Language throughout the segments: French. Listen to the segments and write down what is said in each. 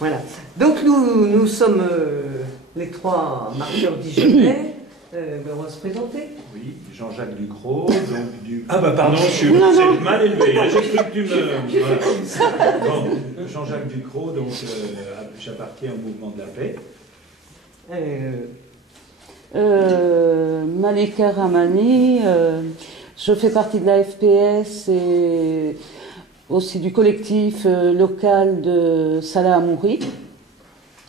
Voilà. Donc nous sommes les trois marcheurs dijonnais. On va se présenter. Oui, Jean-Jacques Ducrot, donc du... Ah bah pardon, je suis mal élevé, hein, j'ai cru que tu me... Voilà. Bon, Jean-Jacques Ducrot, donc j'appartiens au mouvement de la paix. Malika Ramani, je fais partie de la FPS et aussi du collectif local de Salah Amouri,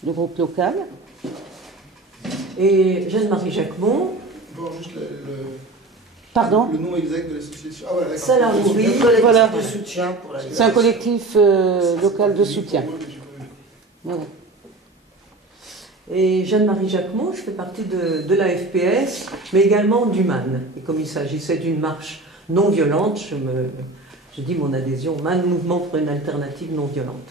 le groupe local. Et Jeanne-Marie Jacquemont. Bon, juste Pardon? Le nom exact de l'association. Ah, voilà, Salah Amouri, voilà. de soutien pour la... C'est un collectif local de soutien. Voilà. Et Jeanne-Marie Jacquemont, je fais partie de la FPS, mais également du MAN. Et comme il s'agissait d'une marche non violente, je dis mon adhésion au MAN, Mouvement pour une alternative non violente.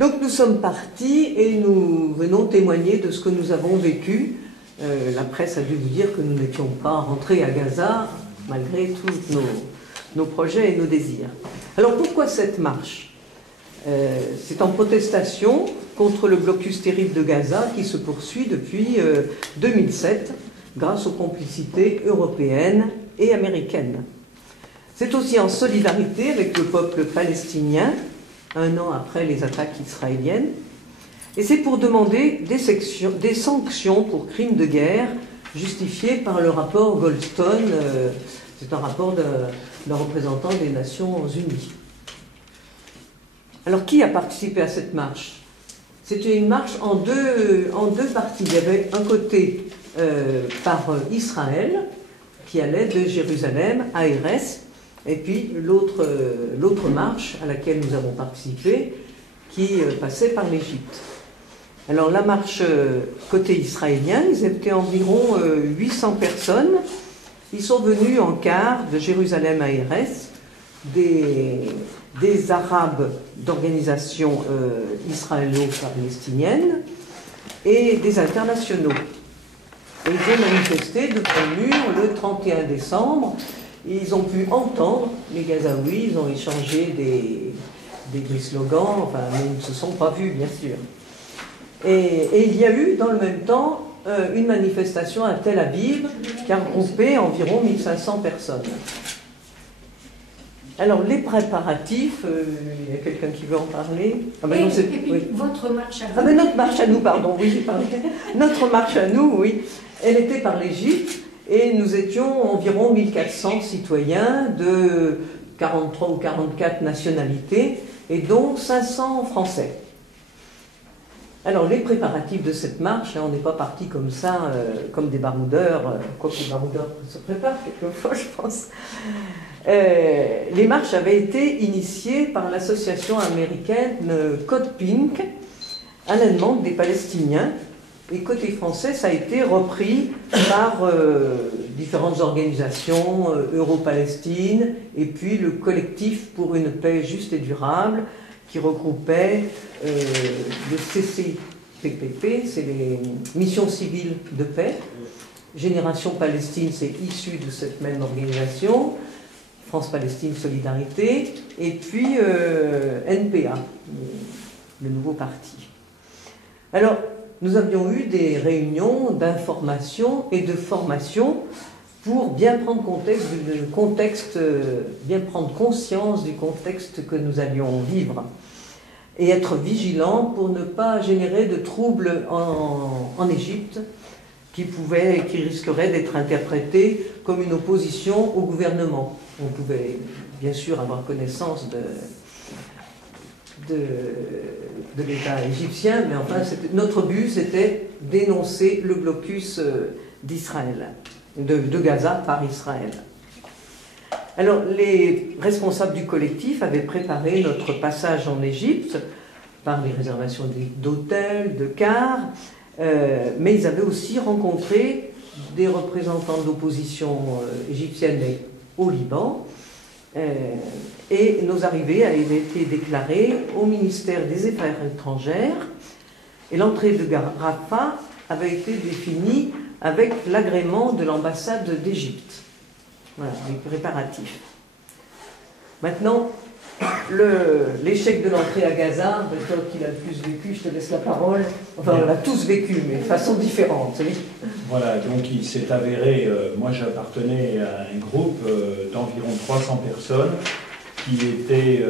Donc nous sommes partis et nous venons témoigner de ce que nous avons vécu. La presse a dû vous dire que nous n'étions pas rentrés à Gaza, malgré tous nos projets et nos désirs. Alors pourquoi cette marche? C'est en protestation contre le blocus terrible de Gaza qui se poursuit depuis 2007 grâce aux complicités européennes et américaines. C'est aussi en solidarité avec le peuple palestinien, un an après les attaques israéliennes, et c'est pour demander des sanctions pour crimes de guerre justifiés par le rapport Goldstone, c'est un rapport d'un représentant des Nations Unies. Alors, qui a participé à cette marche? C'était une marche en deux parties. Il y avait un côté par Israël, qui allait de Jérusalem à Erez, et puis l'autre marche à laquelle nous avons participé, qui passait par l'Égypte. Alors, la marche côté israélien, ils étaient environ 800 personnes. Ils sont venus en car de Jérusalem à Erez, des Arabes d'organisations israélo-palestiniennes et des internationaux. Et ils ont manifesté devant le mur le 31 décembre. Ils ont pu entendre les Gazaouis, ils ont échangé des slogans, enfin, mais ils ne se sont pas vus, bien sûr. Et il y a eu, dans le même temps, une manifestation à Tel Aviv qui a regroupé environ 1500 personnes. Alors, les préparatifs, il y a quelqu'un qui veut en parler? Ah ben non, et puis, oui. Votre marche à vous. Ah ben notre marche à nous, pardon, oui, j'ai parlé. Notre marche à nous, oui, elle était par l'Égypte, et nous étions environ 1400 citoyens de 43 ou 44 nationalités, et dont 500 Français. Alors, les préparatifs de cette marche, on n'est pas parti comme ça, comme des baroudeurs, quoique les baroudeurs se préparent quelquefois, je pense. Les marches avaient été initiées par l'association américaine Code Pink, à la demande des Palestiniens, et côté français, ça a été repris par différentes organisations, Euro-Palestine, et puis le collectif pour une paix juste et durable, qui regroupait le CCPPP, c'est les missions civiles de paix. Génération Palestine, c'est issu de cette même organisation. France-Palestine Solidarité. Et puis NPA, le nouveau parti. Alors, nous avions eu des réunions d'information et de formation pour bien prendre bien prendre conscience du contexte que nous allions vivre et être vigilants pour ne pas générer de troubles en Égypte qui risqueraient d'être interprétés comme une opposition au gouvernement. On pouvait bien sûr avoir connaissance de l'État égyptien, mais enfin notre but c'était dénoncer le blocus d'Israël, de Gaza par Israël. Alors, les responsables du collectif avaient préparé notre passage en Égypte par les réservations d'hôtels, de cars, mais ils avaient aussi rencontré des représentants de l'opposition égyptienne au Liban, et nos arrivées avaient été déclarées au ministère des Affaires étrangères, et l'entrée de Rafah avait été définie avec l'agrément de l'ambassade d'Égypte. Voilà, les préparatifs. Maintenant, l'échec de l'entrée à Gaza, toi qui l'as le plus vécu, je te laisse la parole. Enfin, on l'a tous vécu, mais de façon différente. Oui. Voilà, donc il s'est avéré, moi j'appartenais à un groupe d'environ 300 personnes qui étaient,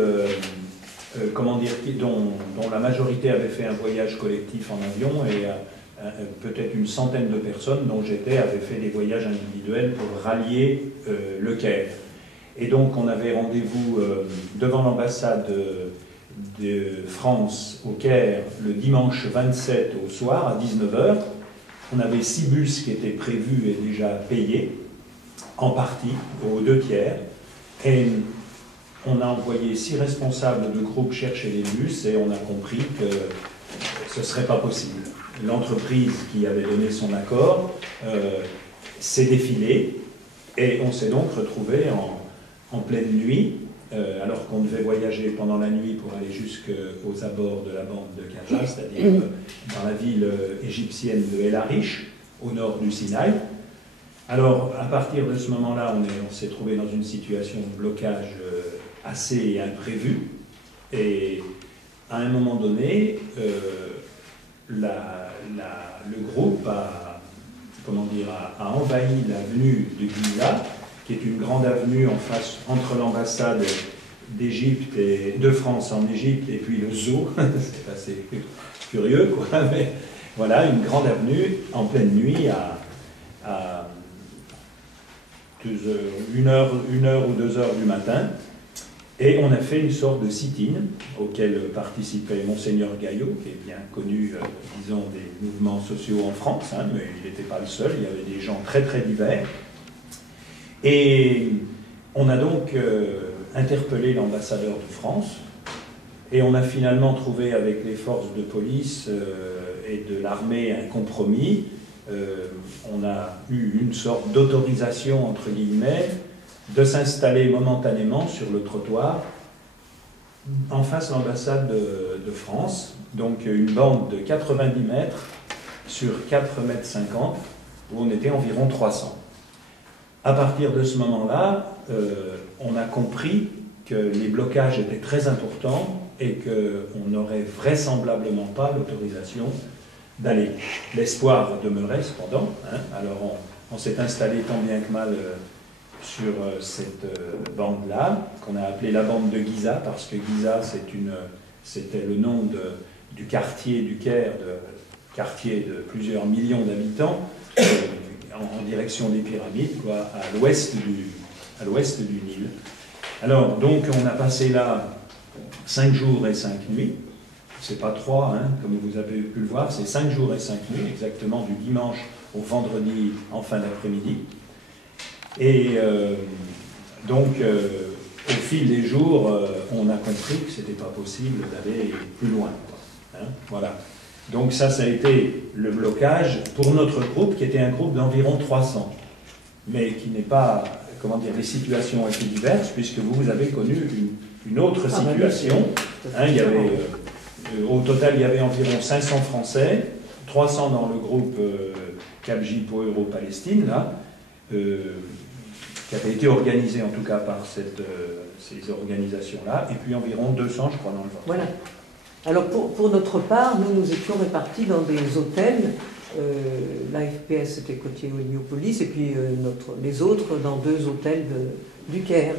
comment dire, dont la majorité avait fait un voyage collectif en avion et peut-être une centaine de personnes dont j'étais avaient fait des voyages individuels pour rallier le Caire. Et donc on avait rendez-vous devant l'ambassade de France au Caire le dimanche 27 au soir à 19h. On avait 6 bus qui étaient prévus et déjà payés, en partie, aux 2 tiers. Et on a envoyé 6 responsables de groupe chercher les bus et on a compris que ce ne serait pas possible. L'entreprise qui avait donné son accord s'est défilée et on s'est donc retrouvé en pleine nuit, alors qu'on devait voyager pendant la nuit pour aller jusqu'aux abords de la bande de Gaza, c'est-à-dire dans la ville égyptienne de El Arish, au nord du Sinaï. Alors, à partir de ce moment-là, on s'est trouvé dans une situation de blocage assez imprévue, et à un moment donné, le groupe a envahi l'avenue de Giza, qui est une grande avenue en face entre l'ambassade d'Égypte et de France en Égypte et puis le zoo. C'est assez curieux, quoi. Mais voilà, une grande avenue en pleine nuit à 1 heure ou 2 heures du matin. Et on a fait une sorte de sit-in auquel participait Monseigneur Gaillot, qui est bien connu, disons, des mouvements sociaux en France, hein, mais il n'était pas le seul, il y avait des gens très très divers. Et on a donc interpellé l'ambassadeur de France, et on a finalement trouvé avec les forces de police et de l'armée un compromis. On a eu une sorte d'autorisation, entre guillemets, de s'installer momentanément sur le trottoir en face de l'ambassade de France, donc une bande de 90 mètres sur 4,50 mètres, où on était environ 300. À partir de ce moment-là, on a compris que les blocages étaient très importants et qu'on n'aurait vraisemblablement pas l'autorisation d'aller. L'espoir demeurait cependant, hein. Alors on s'est installé tant bien que mal sur cette bande-là, qu'on a appelée la bande de Giza, parce que Giza, c'était le nom du quartier du Caire, quartier de plusieurs millions d'habitants, en direction des pyramides, quoi, à l'ouest du Nil. Alors, donc, on a passé là 5 jours et 5 nuits. C'est pas 3, hein, comme vous avez pu le voir, c'est 5 jours et 5 nuits, exactement du dimanche au vendredi en fin d'après-midi. Et donc, au fil des jours, on a compris que c'était pas possible d'aller plus loin, quoi, hein, voilà. Donc ça a été le blocage pour notre groupe, qui était un groupe d'environ 300, mais qui n'est pas, comment dire, les situations étaient diverses, puisque vous avez connu une autre situation. Hein, il y avait, au total, il y avait environ 500 Français, 300 dans le groupe Cap-Jipo Euro-Palestine, là, qui avait été organisé en tout cas par ces organisations-là, et puis environ 200, je crois, dans le Var. Voilà. Alors pour notre part, nous étions répartis dans des hôtels. L'AFPS était côté Heliopolis et puis les autres dans 2 hôtels du Caire.